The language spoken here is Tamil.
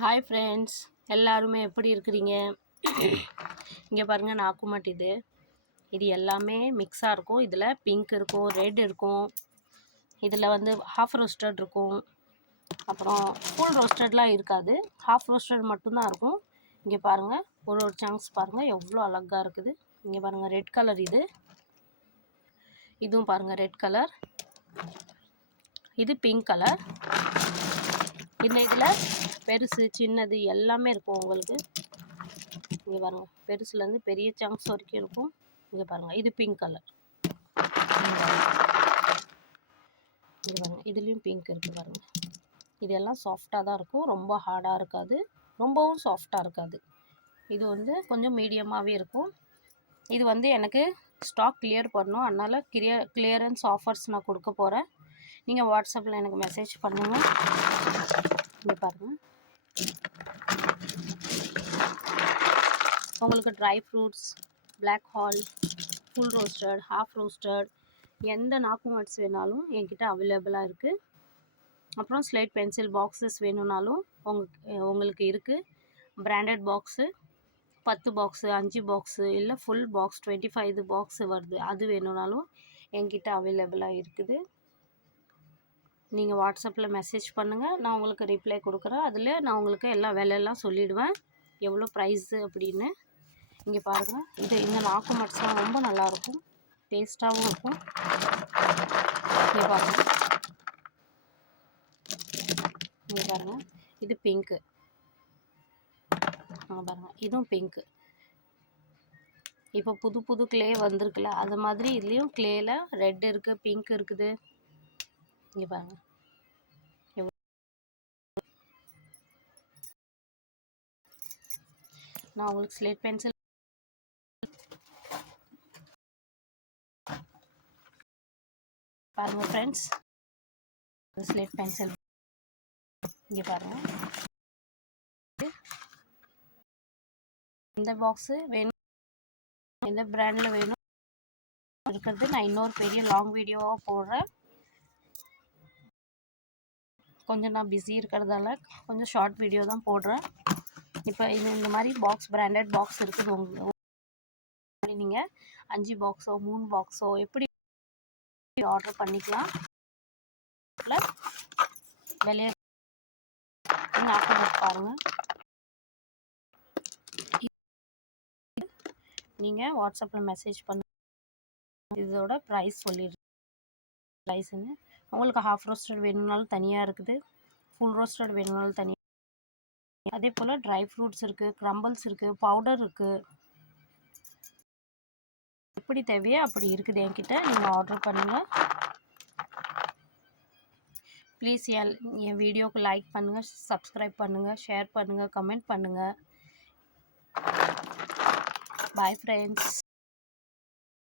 ஹாய் ஃப்ரெண்ட்ஸ், எல்லாருமே எப்படி இருக்கிறீங்க? இங்கே பாருங்கள், நாக்குமட் இது எல்லாமே மிக்ஸாக இருக்கும். இதில் பிங்க் இருக்கும், ரெட் இருக்கும், இதில் வந்து ஹாஃப் ரோஸ்டட் இருக்கும், அப்புறம் ஃபுல் ரோஸ்டட்லாம் இருக்காது, ஹாஃப் ரோஸ்டட் மட்டும்தான் இருக்கும். இங்கே பாருங்கள், ஒரு சங்க்ஸ் பாருங்கள் எவ்வளோ அழகாக இருக்குது. இங்கே பாருங்கள், ரெட் கலர் இதுவும் பாருங்கள் ரெட் கலர், இது பிங்க் கலர். இதில் பெருசு சின்னது எல்லாமே இருக்கும் உங்களுக்கு. இங்கே பாருங்கள், பெருசுலேருந்து பெரிய சங்க்ஸ் வரைக்கும் இருக்கும். இங்கே பாருங்கள், இது பிங்க் கலர். இங்கே பாருங்கள், இதுலேயும் பிங்க் இருக்குது பாருங்கள். இதெல்லாம் சாஃப்டாக தான் இருக்கும், ரொம்ப ஹார்டாக இருக்காது, ரொம்பவும் சாஃப்டாக இருக்காது. இது வந்து கொஞ்சம் மீடியமாகவே இருக்கும். இது வந்து எனக்கு ஸ்டாக் கிளியர் பண்ணணும், அதனால் கிளியரன்ஸ் ஆஃபர்ஸ் நான் கொடுக்க போகிறேன். நீங்கள் வாட்ஸ்அப்பில் எனக்கு மெசேஜ் பண்ணுங்கள். இங்கே பாருங்கள், உங்களுக்கு ட்ரை ஃப்ரூட்ஸ், பிளாக் ஹால், ஃபுல் ரோஸ்டட், ஹாஃப் ரோஸ்டட், எந்த நாக்குமட்ஸ் வேணாலும் என்கிட்ட அவைலபிளாக இருக்குது. அப்புறம் ஸ்லேட் பென்சில் பாக்ஸஸ் வேணும்னாலும் உங்களுக்கு இருக்குது. பிராண்டட் பாக்ஸு 10 பாக்ஸு, 5 பாக்ஸு, இல்லை ஃபுல் பாக்ஸ் 25 பாக்ஸு வருது, அது வேணும்னாலும் என்கிட்ட அவைலபிளாக இருக்குது. நீங்கள் வாட்ஸ்அப்பில் மெசேஜ் பண்ணுங்கள், நான் உங்களுக்கு ரிப்ளை கொடுக்குறேன். அதில் நான் உங்களுக்கு எல்லா விலையெல்லாம் சொல்லிவிடுவேன், எவ்வளோ ப்ரைஸு அப்படின்னு. இங்கே பாருங்கள், இந்த நாக்குமட்ஸ்லாம் ரொம்ப நல்லாயிருக்கும், டேஸ்ட்டாகவும் இருக்கும். இங்கே பாருங்கள், இங்கே பாருங்கள், இது பிங்க்கு. பாருங்கள், இதுவும் பிங்க்கு. இப்போ புது கிளே வந்திருக்குல்ல, அது மாதிரி இதுலேயும் கிளேயில் ரெட் இருக்குது, பிங்க் இருக்குது. இங்கே பாருங்கள், நான் உங்களுக்கு ஸ்லேட் பென்சில் பாருங்கள் ஃப்ரெண்ட்ஸ், ஸ்லேட் பென்சில் இங்கே பாருங்கள். இந்த பாக்ஸு வேணும், எந்த பிராண்டில் வேணும் இருக்கிறது நான் இன்னொரு பெரிய லாங் வீடியோவாக போடுறேன். கொஞ்சம் நான் பிஸி இருக்கிறதால கொஞ்சம் ஷார்ட் வீடியோ தான் போடுறேன். இப்போ இந்த மாதிரி பிராண்டட் பாக்ஸ் இருக்குது. உங்களுக்கு நீங்கள் 5 பாக்ஸோ 3 பாக்ஸோ எப்படி ஆர்டர் பண்ணிக்கலாம். வெளியே பாருங்கள், நீங்கள் வாட்ஸ்அப்பில் மெசேஜ் பண்ண இதோட ப்ரைஸ் சொல்லிடுறேன். ப்ரைஸுன்னு உங்களுக்கு ஹாஃப் ரோஸ்டட் வேணும்னாலும் தனியாக இருக்குது, ஃபுல் ரோஸ்டட் வேணும்னாலும் தனியாக. அதே போல் ட்ரை ஃப்ரூட்ஸ் இருக்குது, க்ரம்பிள்ஸ் இருக்குது, பவுடர் இருக்குது, எப்படி தேவையோ அப்படி இருக்குது என்கிட்ட. நீங்கள் ஆர்டர் பண்ணுங்கள். ப்ளீஸ் என் வீடியோவுக்கு லைக் பண்ணுங்கள், சப்ஸ்கிரைப் பண்ணுங்கள், ஷேர் பண்ணுங்கள், கமெண்ட் பண்ணுங்கள். Bye friends.